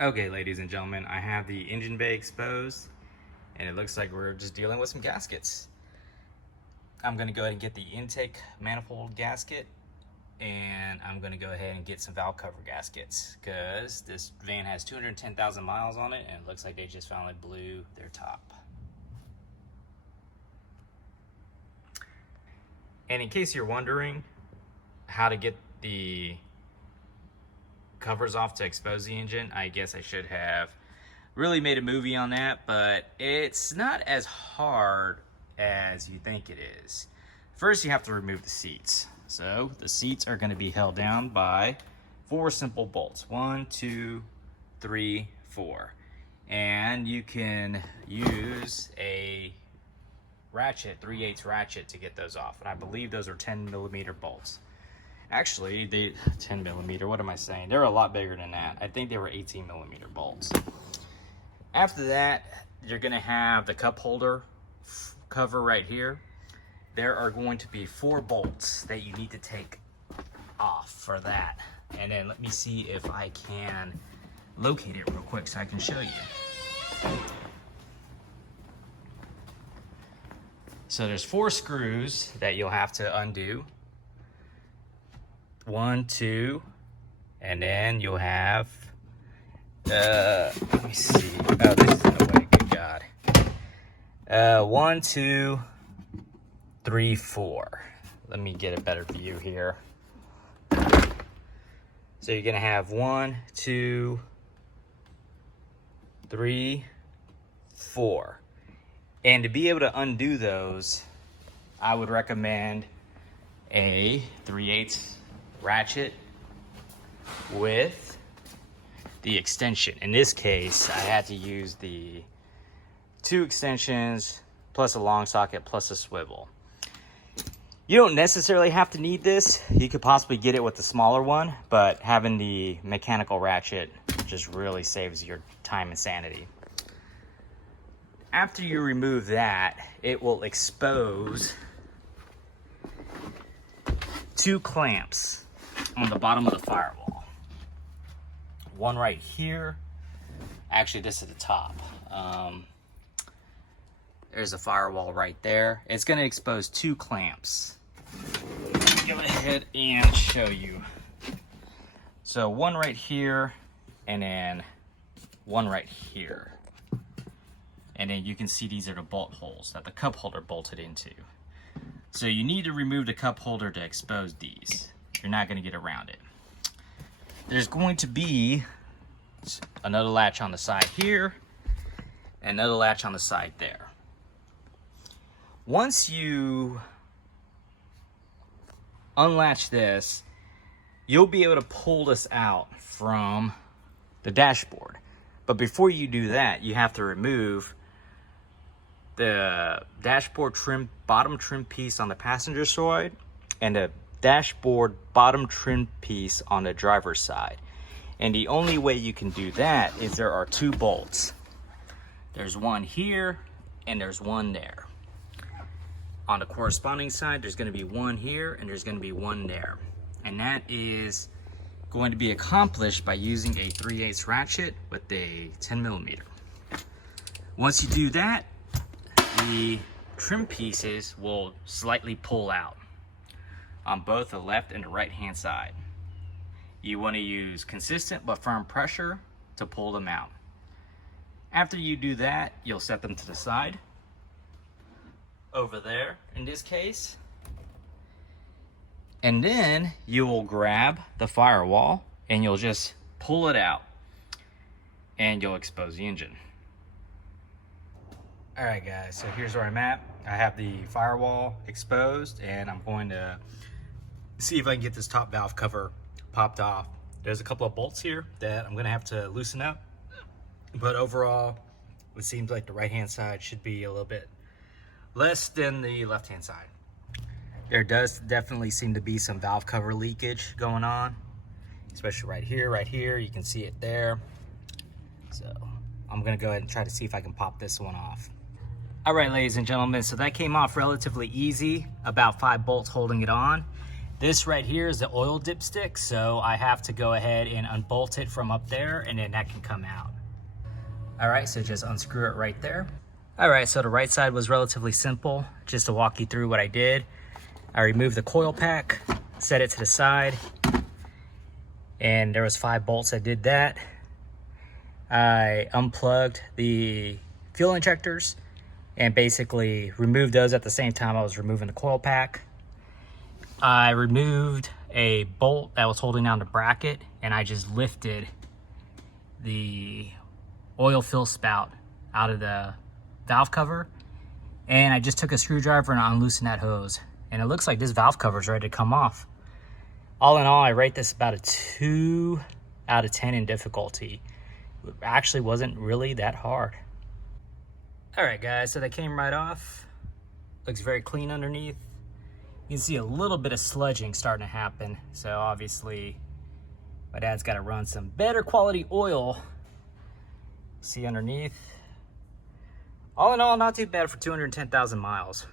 Okay, ladies and gentlemen, I have the engine bay exposed, and it looks like we're just dealing with some gaskets. I'm gonna go ahead and get the intake manifold gasket, and I'm gonna go ahead and get some valve cover gaskets, because this van has 210,000 miles on it, and it looks like they just finally blew their top. And in case you're wondering how to get the covers off to expose the engine, I guess I should have really made a movie on that, but it's not as hard as you think it is. First, you have to remove the seats. So the seats are going to be held down by 4 simple bolts. 1, 2, 3, 4. And you can use a ratchet, 3/8 ratchet, to get those off. And I believe those are 10mm bolts. Actually, they 10mm, what am I saying? They're a lot bigger than that. I think they were 18mm bolts. After that, you're gonna have the cup holder cover right here. There are going to be 4 bolts that you need to take off for that. And then let me see if I can locate it real quick so I can show you. So there's 4 screws that you'll have to undo. 1, 2, and then you'll have, let me see. Oh, this is in the way, good God. 1, 2, 3, 4. Let me get a better view here. So you're gonna have 1, 2, 3, 4. And to be able to undo those, I would recommend a 3/8 ratchet with the extension. In this case, I had to use the 2 extensions plus a long socket plus a swivel. You don't necessarily have to need this. You could possibly get it with the smaller one, but having the mechanical ratchet just really saves your time and sanity. After you remove that, it will expose 2 clamps on the bottom of the firewall. One right here. Actually, this is the top. There's a firewall right there. It's going to expose 2 clamps. Go ahead and show you. So one right here, and then one right here. And then you can see these are the bolt holes that the cup holder bolted into. So you need to remove the cup holder to expose these. You're not going to get around it. There's going to be another latch on the side here, and another latch on the side there. Once you unlatch this, you'll be able to pull this out from the dashboard. But before you do that, you have to remove the dashboard trim, bottom trim piece on the passenger side, and the dashboard bottom trim piece on the driver's side. And the only way you can do that is there are 2 bolts. There's one here and there's one there. On the corresponding side, there's going to be one here and there's going to be one there. And that is going to be accomplished by using a 3/8 ratchet with a 10mm. Once you do that, the trim pieces will slightly pull out on both the left and the right hand side. You want to use consistent but firm pressure to pull them out. After you do that, you'll set them to the side, over there in this case, and then you will grab the firewall and you'll just pull it out and you'll expose the engine. Alright guys, so here's where I'm at. I have the firewall exposed and I'm going to see if I can get this top valve cover popped off. There's a couple of bolts here that I'm going to have to loosen up, but overall it seems like the right hand side should be a little bit less than the left hand side. There does definitely seem to be some valve cover leakage going on, especially right here. You can see it there. So I'm going to go ahead and try to see if I can pop this one off. All right, ladies and gentlemen, so that came off relatively easy, about 5 bolts holding it on. This right here is the oil dipstick, so I have to go ahead and unbolt it from up there, and then that can come out. All right, so just unscrew it right there. All right, so the right side was relatively simple. Just to walk you through what I did, I removed the coil pack, set it to the side, and there was 5 bolts that did that. I unplugged the fuel injectors and basically removed those at the same time I was removing the coil pack. I removed a bolt that was holding down the bracket, and I just lifted the oil fill spout out of the valve cover, and I just took a screwdriver and unloosened that hose, and it looks like this valve cover is ready to come off. All in all, I rate this about a 2 out of 10 in difficulty. It actually wasn't really that hard. All right, guys, so that came right off. Looks very clean underneath. You can see a little bit of sludging starting to happen, so obviously my dad's got to run some better quality oil. See underneath. All in all, not too bad for 210,000 miles.